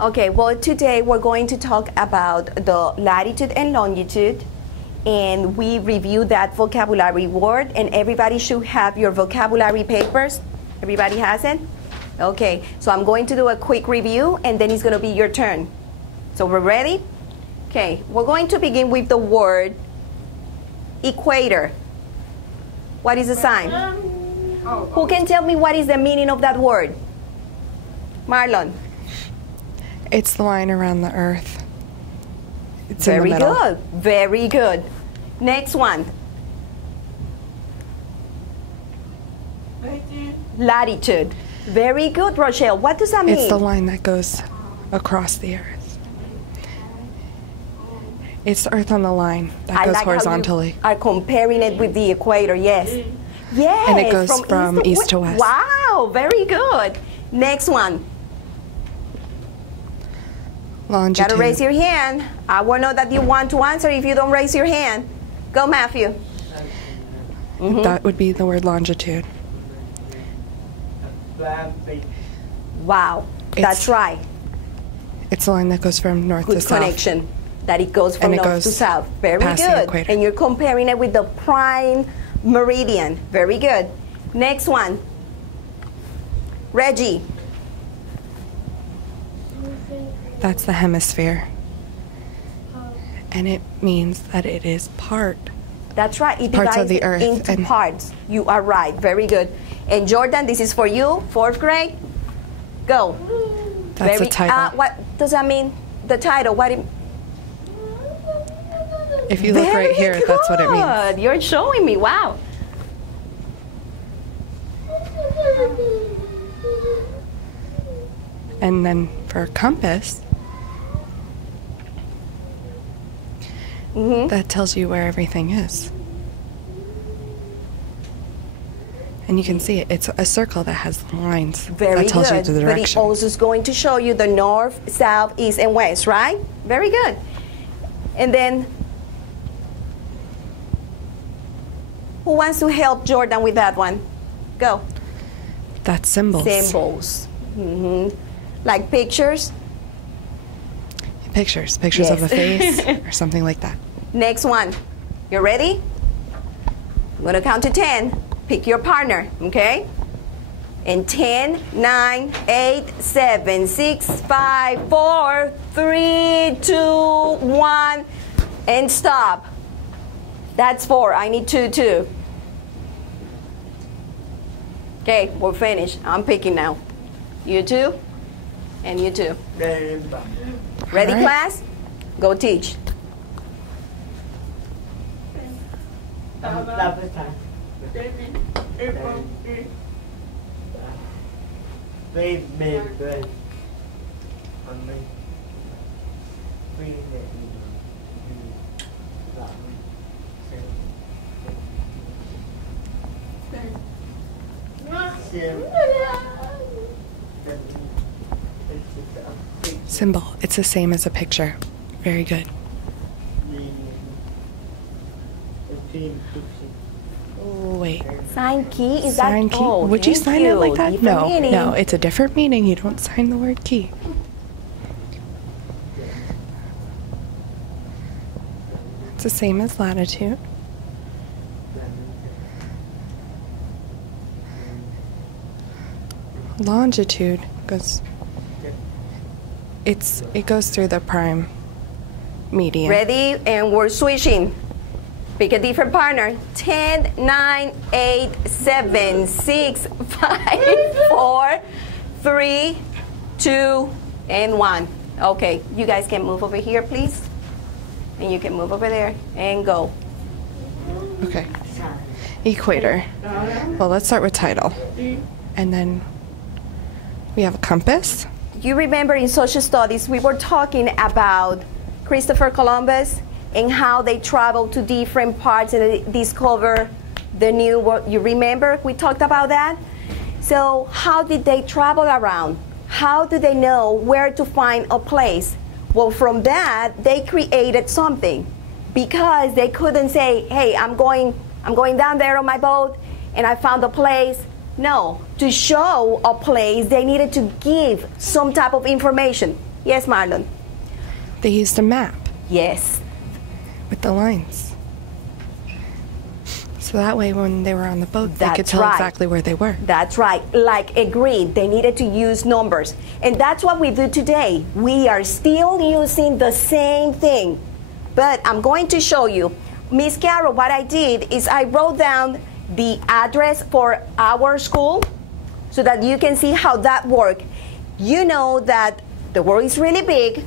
Okay, well, today we're going to talk about the latitude and longitude, and we review that vocabulary word, and everybody should have your vocabulary papers. Everybody has it? Okay, so I'm going to do a quick review, and then it's going to be your turn. So we're ready? Okay, we're going to begin with the word equator. What is the sign? Who can tell me what is the meaning of that word? Marlon. It's the line around the Earth. It's Very in the middle. good. Very good. Next one. Latitude. Very good, Rochelle. What does that mean? It's the line that goes across the Earth. It's the Earth on the line that goes horizontally. How you are comparing it with the equator, yes. Yes. And it goes from east to west. Wow, very good. Next one. Longitude. Gotta raise your hand. I will know that you want to answer if you don't raise your hand. Go, Matthew. That would be the word longitude. Wow, that's right. It's the line that goes from north to Good south. connection. That it goes from north to south. Very past the good. equator. And you're comparing it with the prime meridian. Very good. Next one. Reggie. That's the hemisphere. And it means that it is part. That's right. It Parts divides of the Earth into and parts. You are right. Very good. And Jordan, this is for you. 4th grade. Go. That's the title. What does that mean? The title. What? If you look right here, that's what it means. You're showing me. Wow. And then for a compass, that tells you where everything is. And you can see it. It's a circle that has lines. Very that tells good. you the direction. But it also is going to show you the north, south, east, and west, right? Very good. And then, who wants to help Jordan with that one? Go. That's symbols. Symbols. Like pictures? Pictures Yes. of a face or something like that. Next one. You ready? I'm going to count to 10. Pick your partner, okay? And 10, 9, 8, 7, 6, 5, 4, 3, 2, 1, and stop. That's 4. I need 2 too. Okay, we're finished. I'm picking now. You two, and you two. Ready, right. class? Go teach. Symbol. It's the same as a picture. Very good. Wait. Sign key? Is Sign that? key? Oh, Would you thank sign it like that? Different No, meaning. no. It's a different meaning. You don't sign the word key. It's the same as latitude. Longitude goes. It goes through the prime median. Ready? And we're switching. Pick a different partner. 10, 9, 8, 7, 6, 5, 4, 3, 2, and 1. Okay, you guys can move over here, please. And you can move over there and go. Okay. Equator. Well, let's start with title. And then we have a compass. You remember in social studies we were talking about Christopher Columbus and how they traveled to different parts and they discover the new world. You remember we talked about that? So how did they travel around? How do they know where to find a place? Well, from that they created something, because they couldn't say, hey, I'm going down there on my boat and I found a place. No, to show a place, they needed to give some type of information. Yes, Marlon. They used a map Yes. with the lines. So that way when they were on the boat, they could That's tell right. exactly where they were. That's right. Like a grid, they needed to use numbers. And that's what we do today. We are still using the same thing. But I'm going to show you. Miss Caro, what I did is I wrote down the address for our school so that you can see how that works. You know that the world is really big.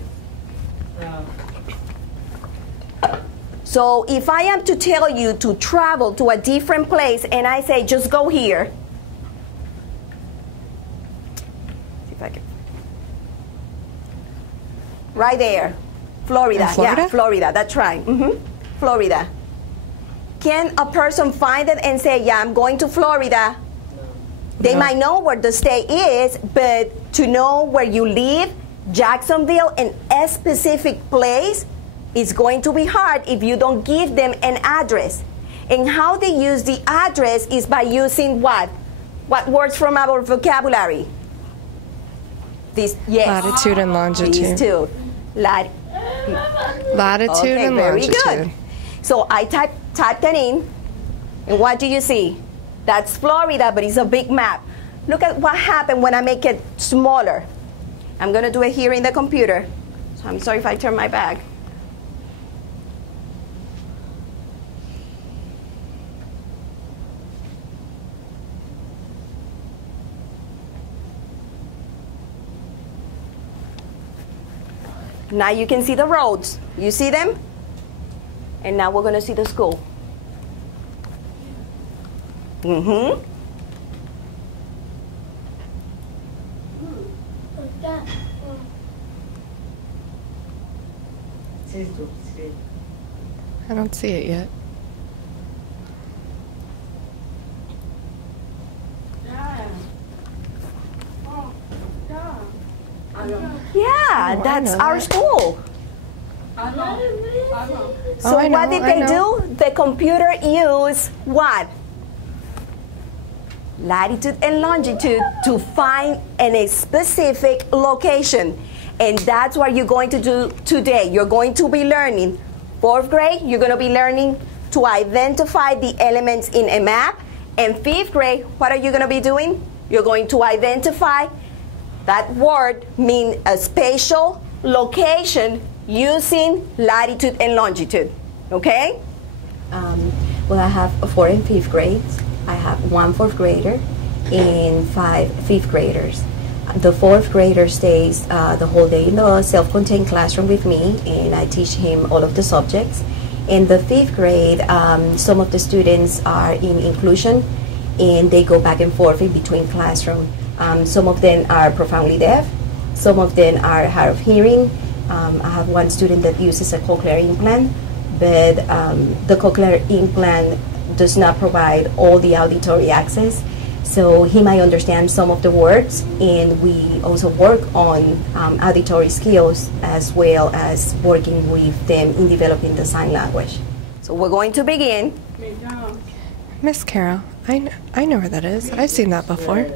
So if I am to tell you to travel to a different place and I say just go here. See if I can. Right there. Florida. In Florida? Yeah, Florida. That's right. Florida. Can a person find it and say, yeah, I'm going to Florida? They No. might know where the state is, but to know where you live, Jacksonville, and a specific place, is going to be hard if you don't give them an address. And how they use the address is by using what? What words from our vocabulary? This, yes. Latitude and longitude. These two. Latitude Okay, and very longitude. good. So I type that in, and what do you see? That's Florida, but it's a big map. Look at what happened when I make it smaller. I'm going to do it here in the computer. So I'm sorry if I turn my back. Now you can see the roads. You see them? And now we're going to see the school. I don't see it yet. Yeah, that's know our that. school. So I know, what did I they know. do? The computer used what? Latitude and longitude to find a specific location. And that's what you're going to do today. You're going to be learning. 4th grade, you're going to be learning to identify the elements in a map. And 5th grade, what are you going to be doing? You're going to identify that word mean a spatial location using latitude and longitude. Okay? Well, I have 4th and 5th grades. I have 1 4th grader and 5 5th graders. The 4th grader stays the whole day in the self-contained classroom with me, and I teach him all of the subjects. In the 5th grade, some of the students are in inclusion, and they go back and forth in between classroom. Some of them are profoundly deaf. Some of them are hard of hearing. I have one student that uses a cochlear implant, but the cochlear implant does not provide all the auditory access. So he might understand some of the words, and we also work on auditory skills as well as working with them in developing the sign language. So we're going to begin. Miss Carol, I know where that is. I've seen that before.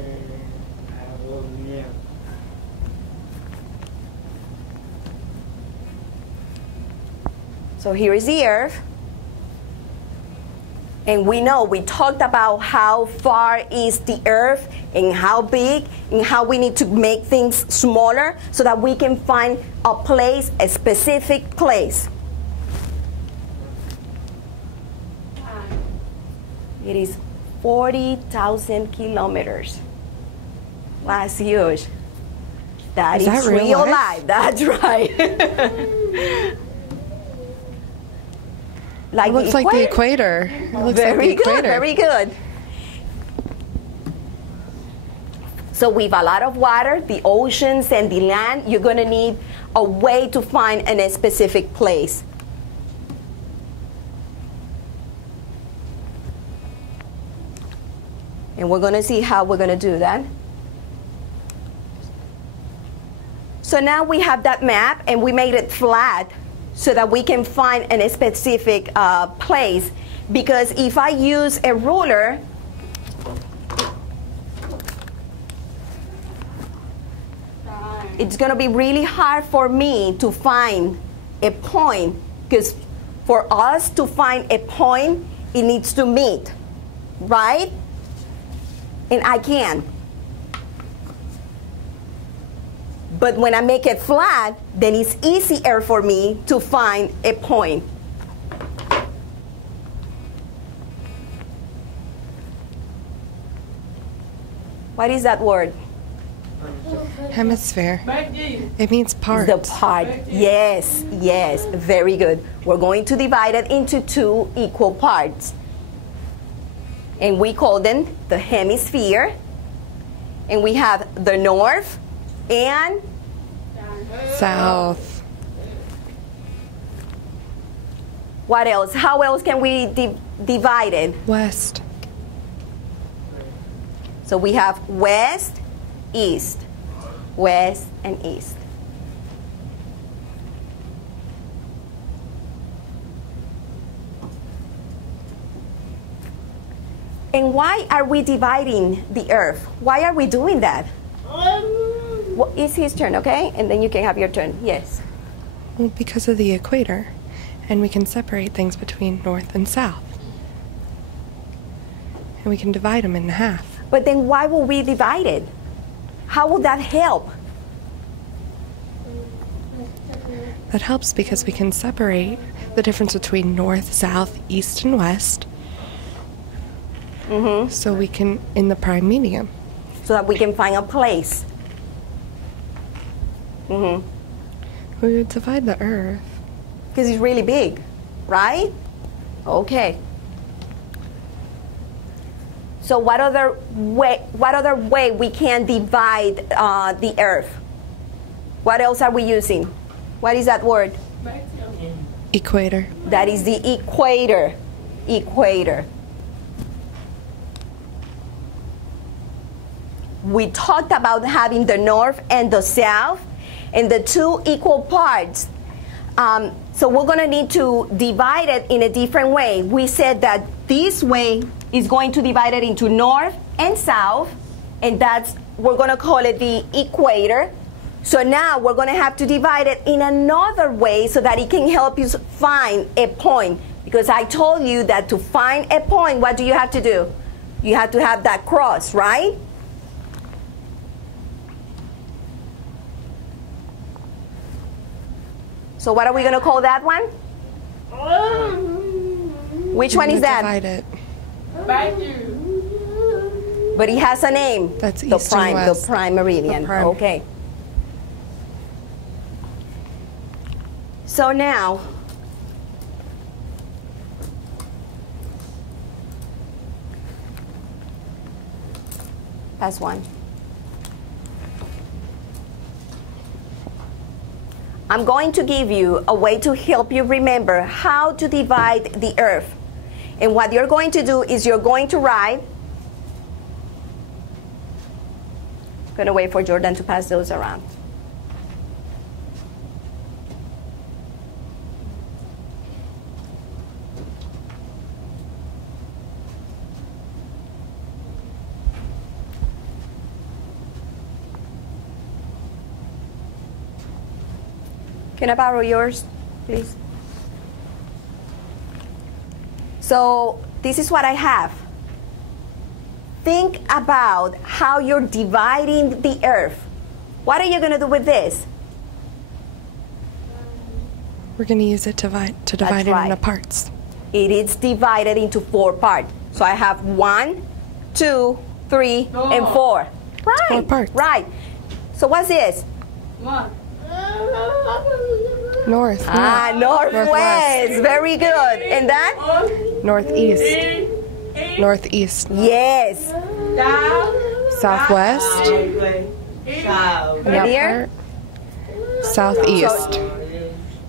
So here is the earth. And we know, we talked about how far is the earth and how big and how we need to make things smaller so that we can find a place, a specific place. It is 40,000 kilometers. That's huge. That is real life. That's right. It looks like the equator. It looks Very like the good, equator. very good. So with a lot of water, the oceans and the land, you're going to need a way to find a specific place. And we're going to see how we're going to do that. So now we have that map, and we made it flat so that we can find a specific place. Because if I use a ruler, it's going to be really hard for me to find a point, because for us to find a point, it needs to meet, right? And I can. But when I make it flat, then it's easier for me to find a point. What is that word? Hemisphere. It means part. The part. Yes, yes, very good. We're going to divide it into two equal parts. And we call them the hemisphere. And we have the north and south. What else? How else can we divide it? West. So we have west, east, west and east. And why are we dividing the earth? Why are we doing that? Well, it's his turn, okay? And then you can have your turn. Yes. Well, because of the equator, and we can separate things between north and south. And we can divide them in half. But then why will we divide it? How will that help? That helps because we can separate the difference between north, south, east, and west. So we can, in the prime medium. So that we can find a place. We would divide the earth. Because it's really big, right? Okay. So what other way we can divide the earth? What else are we using? What is that word? Equator. That is the equator. Equator. We talked about having the north and the south and the two equal parts. So we're going to need to divide it in a different way. We said that this way is going to divide it into north and south, and we're going to call it the equator. So now we're going to have to divide it in another way so that it can help you find a point. Because I told you that to find a point, what do you have to do? You have to have that cross, right? So what are we going to call that one? Which one is that? Divide it. But it has a name. That's east and west. The prime meridian. The prime. Okay. So now, pass one. I'm going to give you a way to help you remember how to divide the earth. And what you're going to do is you're going to write. I'm going to wait for Jordan to pass those around. Can I borrow yours, please? So this is what I have. Think about how you're dividing the earth. What are you going to do with this? We're going to use it to divide it into parts. It is divided into 4 parts. So I have 1, 2, 3, and 4. Right. 4 parts. Right. So what's this? North. Northwest. Very good. And that? Northeast. Northeast. Yes. Southwest. And here? Southeast.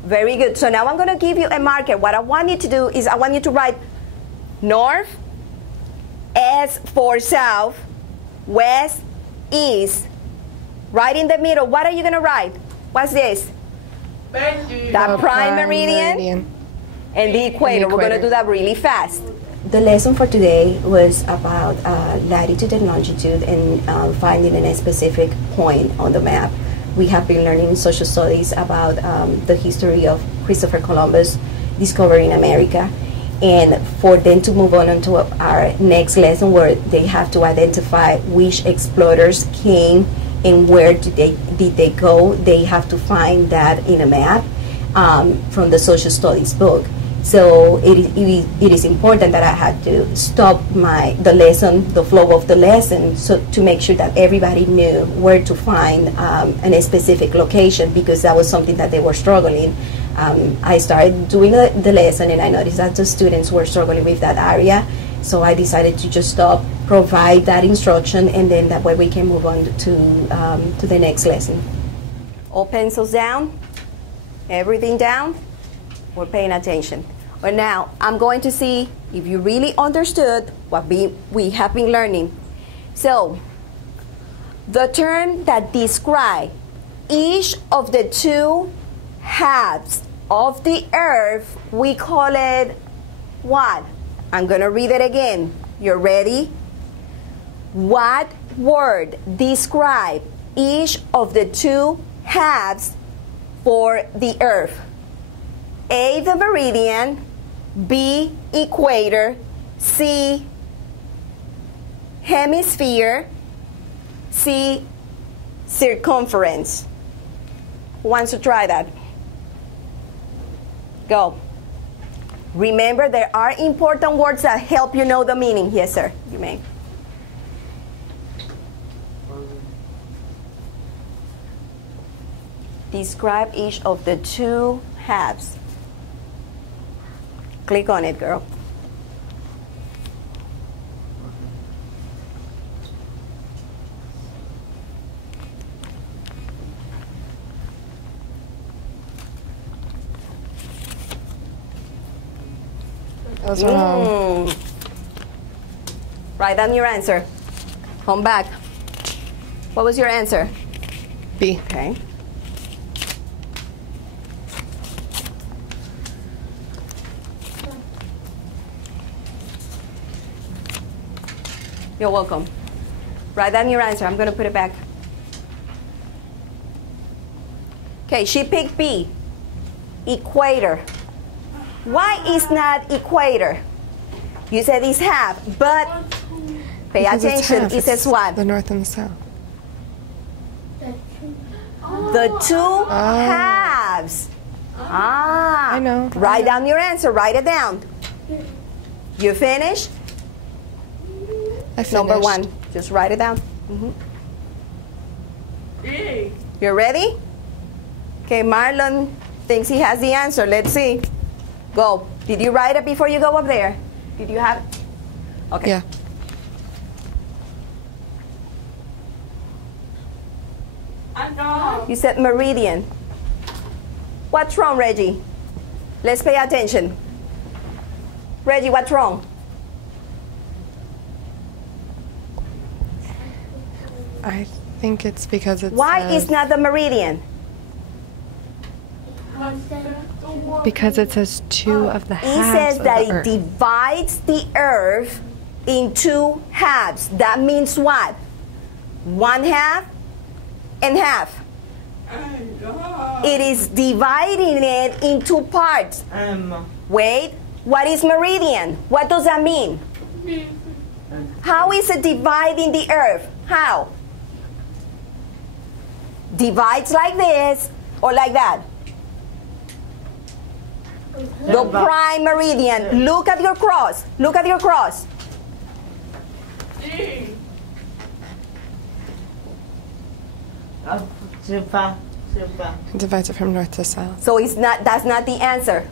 Very good. So now I'm going to give you a marker. What I want you to do is I want you to write north, S for south, west, east. Right in the middle, what are you going to write? What's this? The prime meridian and the equator. We're going to do that really fast. The lesson for today was about latitude and longitude and finding a specific point on the map. we have been learning in social studies about the history of Christopher Columbus discovering America. And for them to move on to our next lesson, where they have to identify which explorers came and where did they go, they have to find that in a map from the social studies book. So it is important that I had to stop the lesson, the flow of the lesson, so to make sure that everybody knew where to find a specific location, because that was something that they were struggling. I started doing the lesson, and I noticed that the students were struggling with that area. So I decided to just stop, provide that instruction, and then that way we can move on to the next lesson. All pencils down, everything down. We're paying attention. But now I'm going to see if you really understood what we have been learning. So the term that describe each of the two halves of the earth, we call it what? I'm going to read it again. You're ready? What word describe each of the two halves for the earth? A, the meridian, B, equator, C, hemisphere, C, circumference. Who wants to try that? Go. Remember, there are important words that help you know the meaning. Yes, sir, you may. Describe each of the two halves. Click on it, girl. That was wrong. Write down your answer. Come back. What was your answer? B. Okay. You're welcome. Write down your answer. I'm going to put it back. Okay, she picked B. Equator. Why is not equator? You said it's half, but pay Because it's attention. half. It says what? The north and the south. The two halves. Ah. I know. Write down your answer. Write it down. You finished? I finished. Number one. Just write it down. You're ready? Okay, Marlon thinks he has the answer. Let's see. Go. Did you write it before you go up there? Did you have it? Okay. Yeah. You said meridian. What's wrong, Reggie? Let's pay attention. Reggie, what's wrong? I think it's because it's. Why is not the meridian? Because it says two of the It halves says of that the it earth. divides the earth in two halves. That means what? One half and half. It is dividing it into parts. Wait, what is meridian? What does that mean? How is it dividing the earth? How? Divides like this or like that? The prime meridian. Look at your cross. Look at your cross. It divides it from north to south. So it's not. That's not the answer.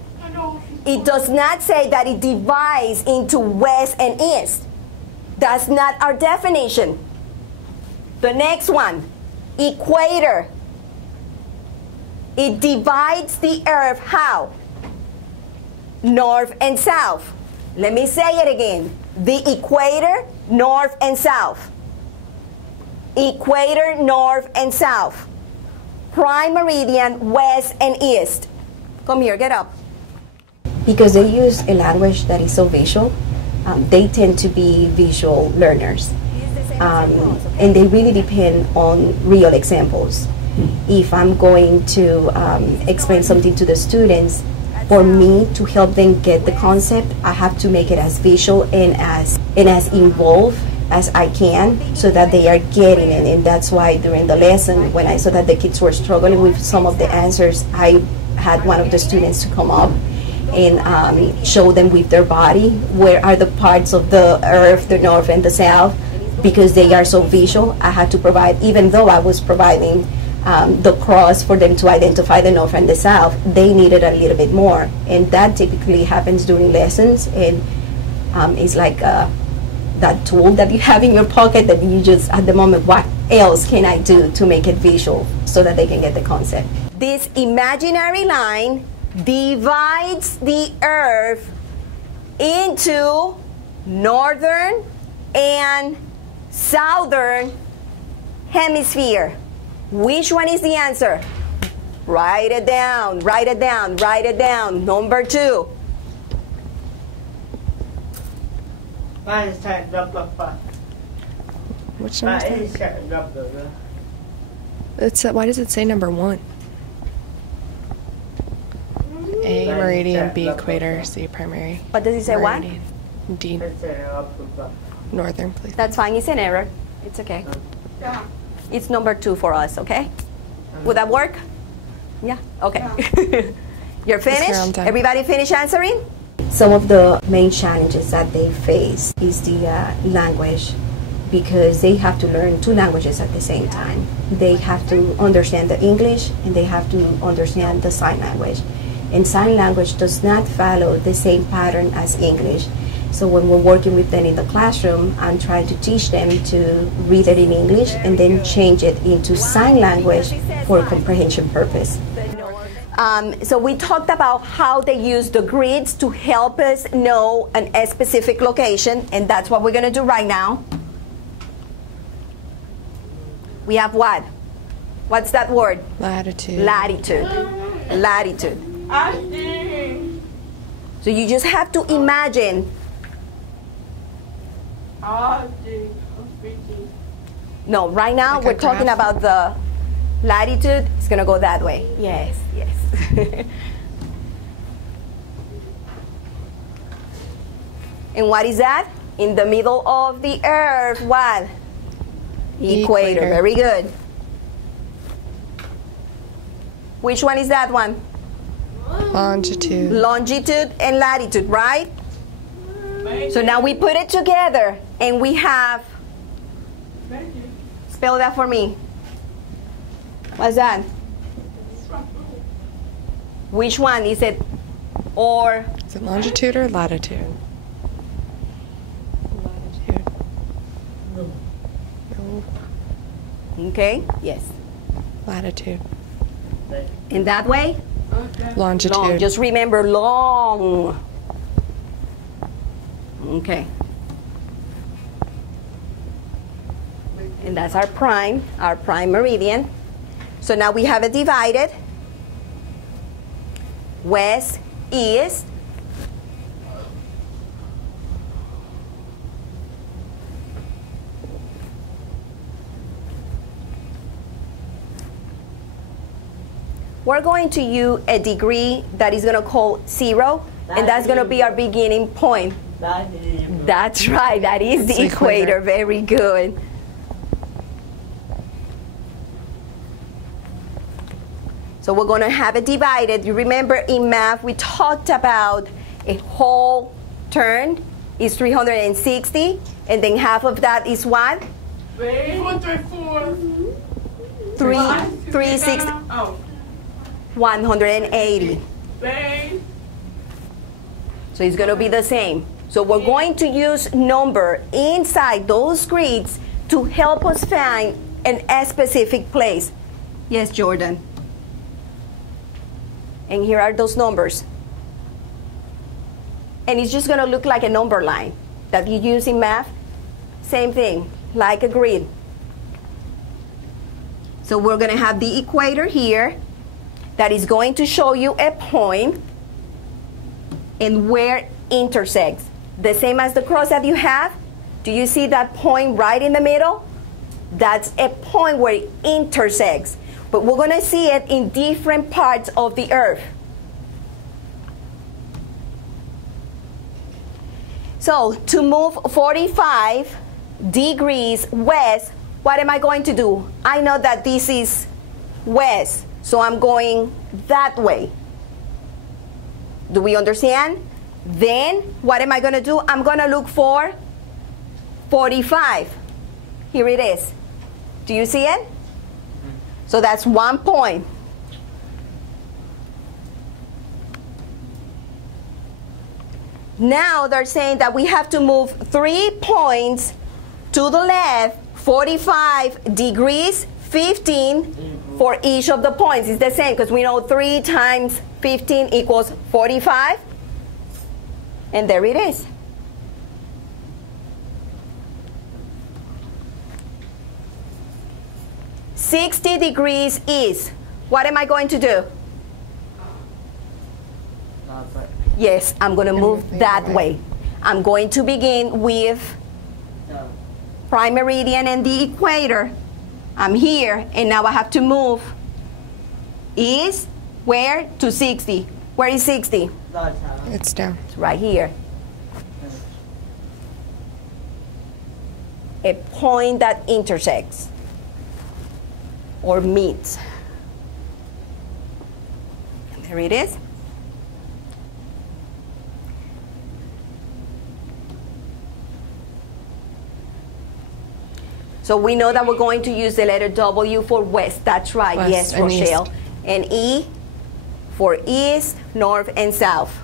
It does not say that it divides into west and east. That's not our definition. The next one, equator. It divides the earth how? North and south. Let me say it again. The equator, north and south. Equator, north and south. Prime meridian, west and east. Come here, get up. Because they use a language that is so visual, they tend to be visual learners. And they really depend on real examples. if I'm going to explain something to the students, for me to help them get the concept, I have to make it as visual and as involved as I can, so that they are getting it. And that's why during the lesson, when I saw that the kids were struggling with some of the answers, I had one of the students to come up and show them with their body where are the parts of the earth, the north and the south, because they are so visual. I had to provide, even though I was providing the cross for them to identify the north and the south, they needed a little bit more. And that typically happens during lessons, and it's like that tool that you have in your pocket that you just, at the moment, what else can I do to make it visual so that they can get the concept? This imaginary line divides the earth into northern and southern hemisphere. Which one is the answer? Write it down, write it down, write it down. Number 2. Which number is that? It's, why does it say number 1? A, meridian, B, equator, C, primary. What does it say? Meridian. What? D, northern, please. That's fine. It's an error. It's okay. It's number 2 for us, okay? Would that work? Yeah? Okay. You're finished? Everybody finished answering? Some of the main challenges that they face is the language, because they have to learn 2 languages at the same time. They have to understand the English and they have to understand the sign language. And sign language does not follow the same pattern as English. So when we're working with them in the classroom, I'm trying to teach them to read it in English and then change it into sign language for comprehension purpose. So we talked about how they use the grids to help us know a specific location, and that's what we're going to do right now. We have what? What's that word? Latitude. Latitude. Latitude. So you just have to imagine. No, right now we're talking about the latitude. It's going to go that way. Yes, yes. And what is that? In the middle of the earth, what? Equator. Very good. Which one is that one? Longitude. Longitude and latitude, right? So now we put it together and we have, spell that for me. What's that? Which one is it? Or? Is it longitude or latitude? Latitude. No. Okay, yes. Latitude. In that way? Longitude. Long. Just remember long. Okay. And that's our prime meridian. So now we have it divided. West, east. We're going to use a degree that is going to call 0, and that's going to be our beginning point. That's right, that is the equator. Very good. So we're going to have it divided. You remember in math we talked about a whole turn is 360, and then half of that is what? 360. 180. So it's going to be the same. So we're going to use number inside those grids to help us find a specific place. Yes, Jordan. And here are those numbers. And it's just going to look like a number line that you use in math. Same thing, like a grid. So we're going to have the equator here that is going to show you a point and where it intersects. The same as the cross that you have. Do you see that point right in the middle? That's a point where it intersects. but we're going to see it in different parts of the earth. So to move 45 degrees west, what am I going to do? I know that this is west, so I'm going that way. Do we understand? Then what am I going to do? I'm going to look for 45. Here it is. Do you see it? So that's 1 point. Now they're saying that we have to move 3 points to the left, 45 degrees, 15 for each of the points. It's the same because we know 3 times 15 equals 45. And there it is. $60 degrees east. What am I going to do? Yes, I'm going to move that way. I'm going to begin with prime meridian and the equator. I'm here, and now I have to move east, where? To 60. Where is 60? It's down. It's right here. A point that intersects or meets. And there it is. So we know that we're going to use the letter W for west. That's right. West yes, and Rochelle. east. And E for east, north, and south.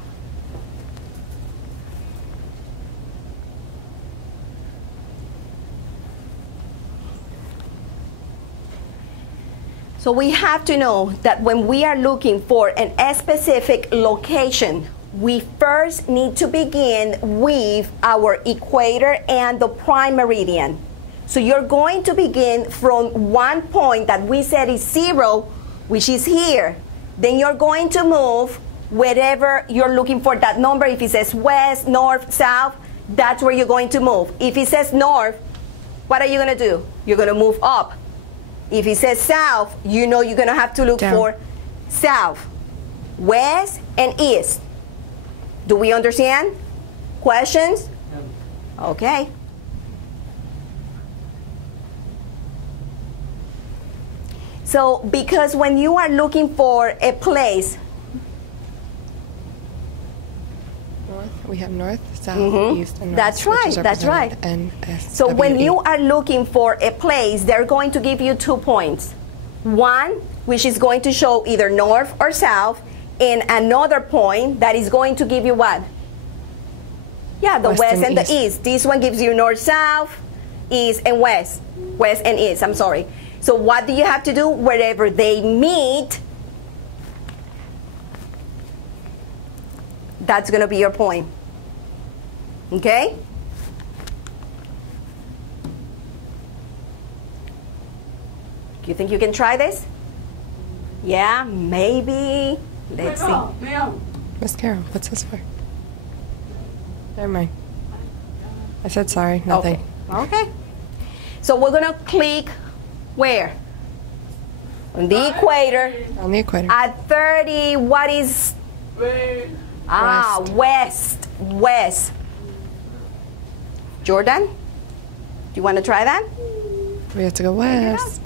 So we have to know that when we are looking for a specific location, we first need to begin with our equator and the prime meridian. So you're going to begin from one point that we said is 0, which is here. Then you're going to move wherever you're looking for that number. If it says west, north, south, that's where you're going to move. If it says north, what are you going to do? You're going to move up. If it says south, you know you're going to have to look down. for south, west, and east. Do we understand? Questions? Okay. So, because when you are looking for a place, We have north, south, east, and north. That's right, which is that's right. represented in So when SWE. you are looking for a place, they're going to give you 2 points. One, which is going to show either north or south, and another point that is going to give you what? Yeah, the west and the east. This one gives you north, south, east, and west. West and east, I'm sorry. So what do you have to do? Wherever they meet, that's going to be your point. Okay? Do you think you can try this? Yeah, maybe. Let's see. Miss Carol, what's this for? Never mind. I said sorry, nothing. Okay. So we're going to click where? On the equator. On the equator. At 30, what is? West. West. Jordan, do you want to try that? We have to go west.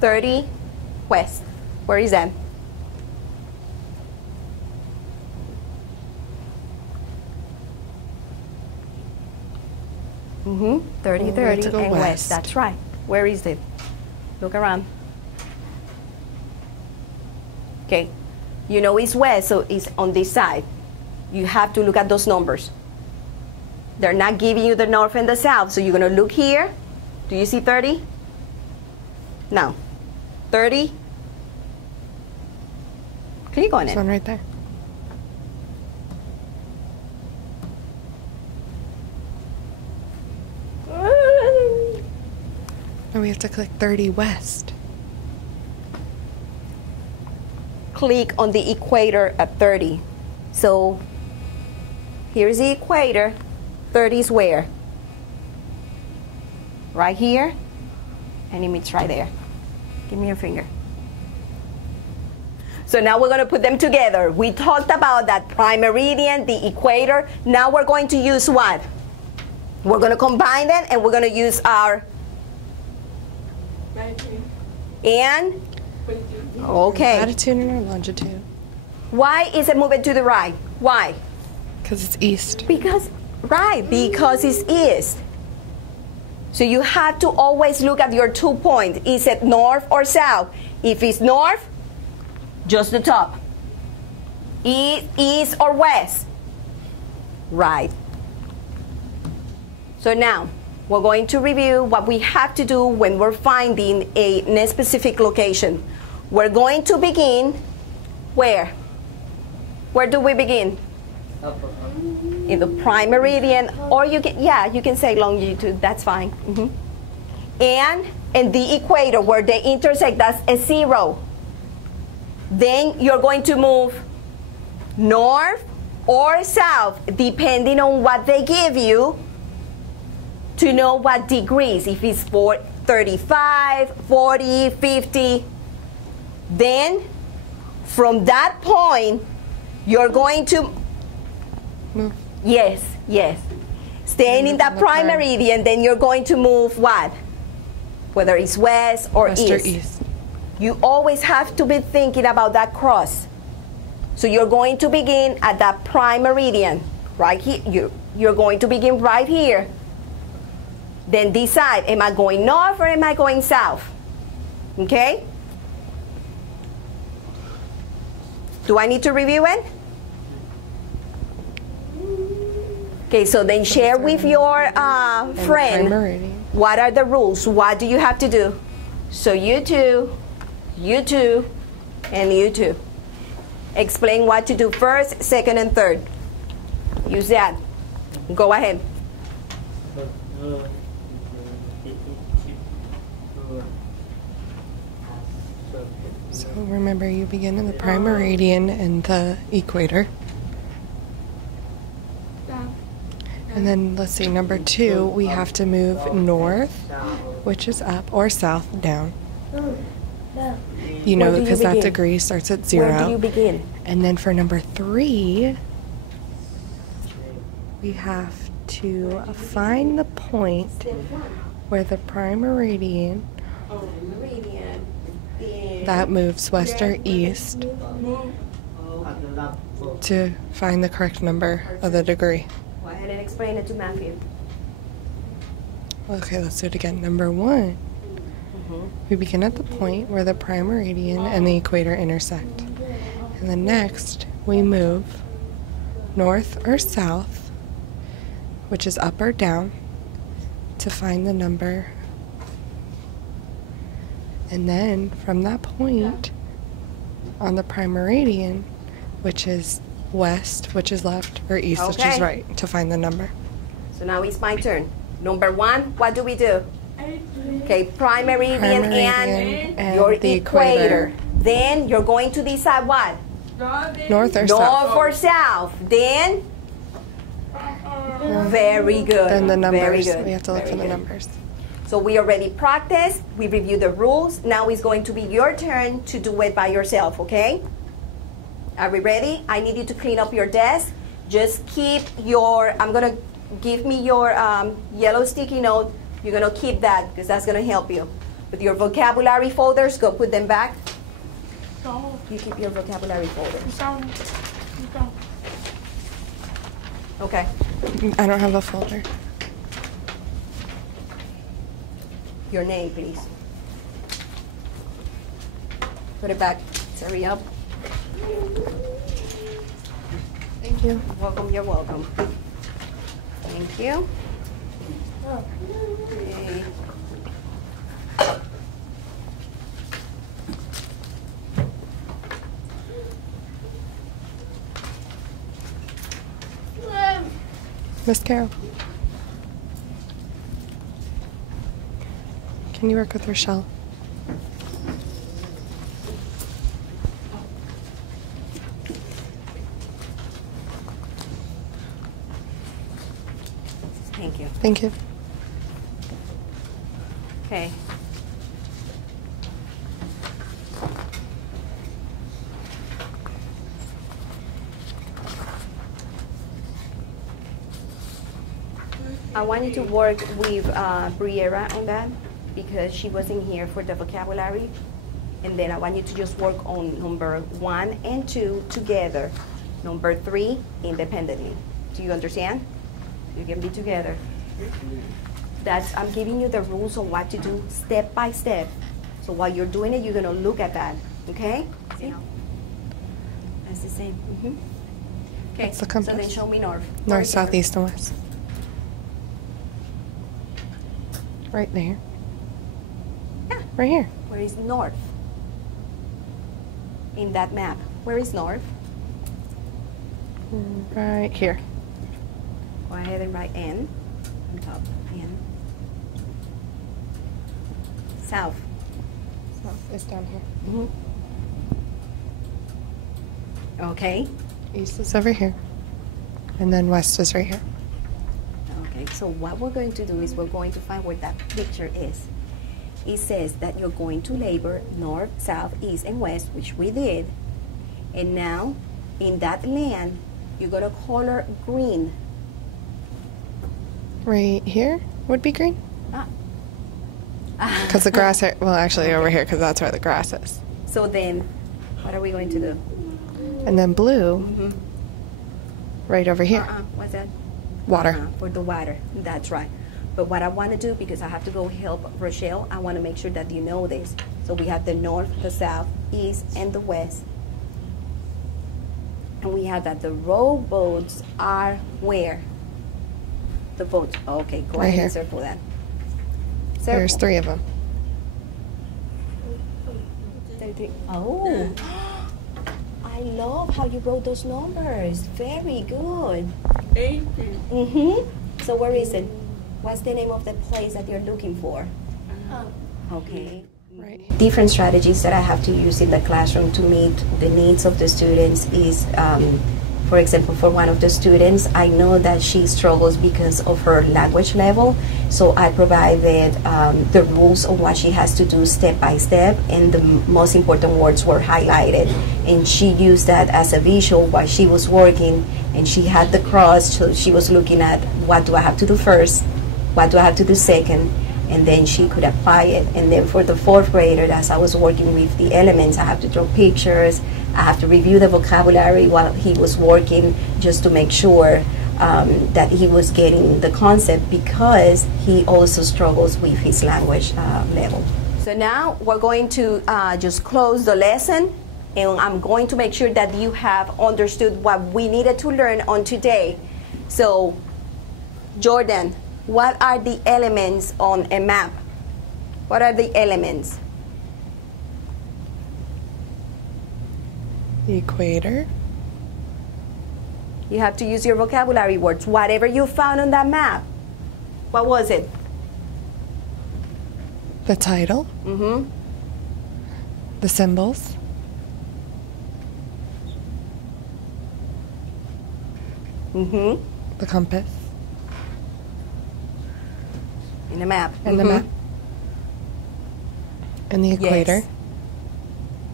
$30 west. Where is that? Mm-hmm. 30, 30 go and west. west. That's right. Where is it? Look around. Okay. You know it's west, so it's on this side. You have to look at those numbers. They're not giving you the north and the south, so you're going to look here. Do you see 30? No. 30. Click on This it. one right there. And we have to click 30 west. Click on the equator at 30. So Here's the equator. 30 is where? Right here, and it meets right there. Give me your finger. So now we're going to put them together. We talked about that prime meridian, the equator. Now we're going to use what? We're going to combine them, and we're going to use our and okay. Latitude and our longitude. Why is it moving to the right? Why? Because it's east. Because it's east. So you have to always look at your 2 points. Is it north or south? If it's north, just the top. East or west? Right. So now, we're going to review what we have to do when we're finding a specific location. We're going to begin where? Where do we begin? In the prime meridian, or you can say longitude, that's fine. And in the equator, where they intersect, that's a 0. Then you're going to move north or south, depending on what they give you, to know what degrees, if it's 35, 40, 50. Then, from that point, you're going to move. Yes. Staying in that prime meridian, then you're going to move what? Whether it's west or east. You always have to be thinking about that cross. So you're going to begin at that prime meridian, right here. You're going to begin right here. Then decide, am I going north or am I going south? Okay? Do I need to review it? Okay, so then share with your friend what are the rules. What do you have to do? So you two, and you two. Explain what to do first, second, and third. Use that. Go ahead. So remember, you begin in the prime meridian and the equator. And then, let's see, number 2, we have to move north, which is up, or south, down. You know, because that degree starts at 0. Where do you begin? And then for number 3, we have to find the point where the prime meridian that moves west or east to find the correct number of the degree. Go ahead and explain it to Matthew. Okay, let's do it again. Number 1, we begin at the point where the prime meridian and the equator intersect. And then next, we move north or south, which is up or down, to find the number. And then from that point on the prime meridian, which is west, which is left, or east, which is right, to find the number. So now it's my turn. Number 1, what do we do? Okay, prime meridian and your equator. Then you're going to decide what? North or south. North or south. Then, very good. Then the numbers. Very good. We have to look for the numbers. So we already practiced. We reviewed the rules. Now it's going to be your turn to do it by yourself, okay? Are we ready? I need you to clean up your desk. Just keep your, give me your yellow sticky note. You're going to keep that because that's going to help you. With your vocabulary folders, go put them back. You keep your vocabulary folders. Okay. I don't have a folder. Your name, please. Put it back. Hurry up. Thank you. Welcome, you're welcome. Thank you. Okay. Miss Caro, can you work with Rochelle? Thank you. Thank you. Okay. I wanted to work with Briera on that because she wasn't here for the vocabulary. And then I want you to just work on number 1 and 2 together. Number 3 independently. Do you understand? You can be together. I'm giving you the rules on what to do step by step. So while you're doing it, you're gonna look at that, okay? See? That's the same. Okay, That's the so compass. then show me north. North, south, east, and west. Right there. Yeah. Right here. Where is north? In that map, where is north? Right here. Go ahead and write N on top. N. South. South is down here. Okay. East is over here. And then west is right here. Okay, so what we're going to do is we're going to find where that picture is. It says that you're going to label north, south, east, and west, which we did. And now, in that land, you're going to color green. Right here would be green. Ah. Because the grass, well, actually over here, because that's where the grass is. So then, what are we going to do? And then blue, right over here. What's that? Water. For the water. That's right. But what I want to do, because I have to go help Rochelle, I want to make sure that you know this. So we have the north, the south, east, and the west. And we have that the rowboats are where? The boats. Okay, go Right ahead here. and circle that. There's Circle. 3 of them. Oh, I love how you wrote those numbers. Very good. So where is it? What's the name of the place that you're looking for? Okay. Right. Different strategies that I have to use in the classroom to meet the needs of the students is, for example, for one of the students, I know that she struggles because of her language level, so I provided the rules of what she has to do step by step, and the most important words were highlighted, and she used that as a visual while she was working, and she had the cross, so she was looking at what do I have to do first, what do I have to do second, and then she could apply it. And then for the 4th grader, as I was working with the elements, I have to draw pictures, I have to review the vocabulary while he was working just to make sure that he was getting the concept, because he also struggles with his language level. So now we're going to just close the lesson, and I'm going to make sure that you have understood what we needed to learn on today. So, Jordan, what are the elements on a map? What are the elements? The equator. You have to use your vocabulary words. Whatever you found on that map. What was it? The title. The symbols. The compass. In the map. And the map. And the equator. Yes.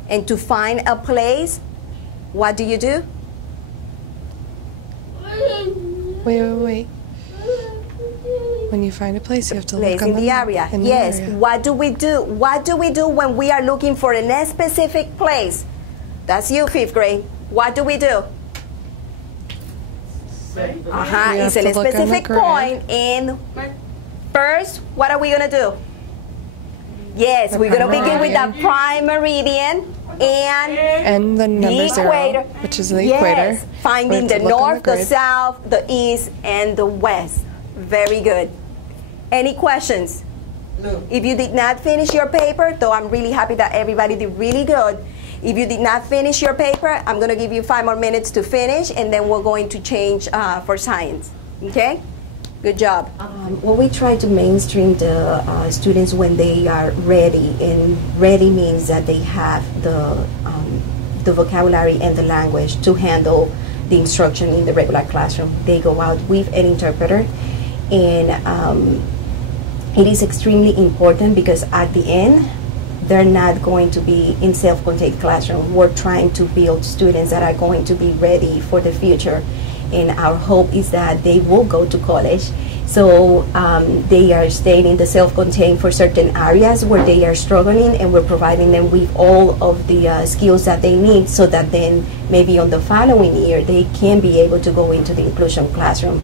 And to find a place, what do you do? Wait. When you find a place, you have to Place look on in the map. area. In the Yes. area. What do we do? What do we do when we are looking for a specific place? That's you, 5th grade. What do we do? We It's have in to a look on the specific grid. point. And first, what are we going to do? Yes, The we're going to prime begin with meridian. the prime meridian and And the number the 0, equator. which is the Yes, equator. We finding have the to look on north, the grid. south, the east, and the west. Very good. Any questions? No. If you did not finish your paper, though I'm really happy that everybody did really good. If you did not finish your paper, I'm going to give you 5 more minutes to finish, and then we're going to change for science. Okay? Good job. Well, we try to mainstream the students when they are ready, and ready means that they have the vocabulary and the language to handle the instruction in the regular classroom. They go out with an interpreter, And it is extremely important because at the end, they're not going to be in self-contained classroom. We're trying to build students that are going to be ready for the future. And our hope is that they will go to college. So they are staying in the self-contained for certain areas where they are struggling, and we're providing them with all of the skills that they need so that then maybe on the following year they can be able to go into the inclusion classroom.